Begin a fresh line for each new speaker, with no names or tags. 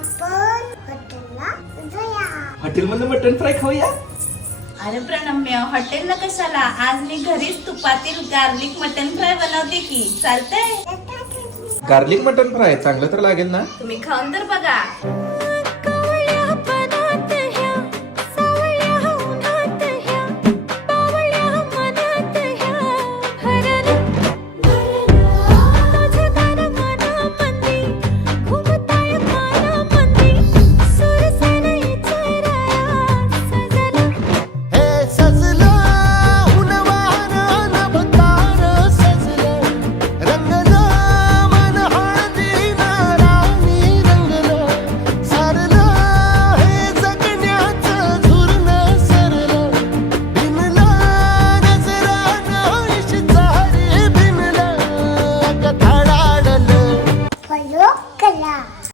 आपण हॉटेलला जाऊया.
फ्राय खाऊया?
अरे प्रणम्य हॉटेलला कशाला? आज मी घरीच तुपातील गार्लिक मटन फ्राय बनवते की. चालतंय.
गार्लिक मटन फ्राय चांगलं तर लागेल ना?
तुम्ही खाऊन तर बघा.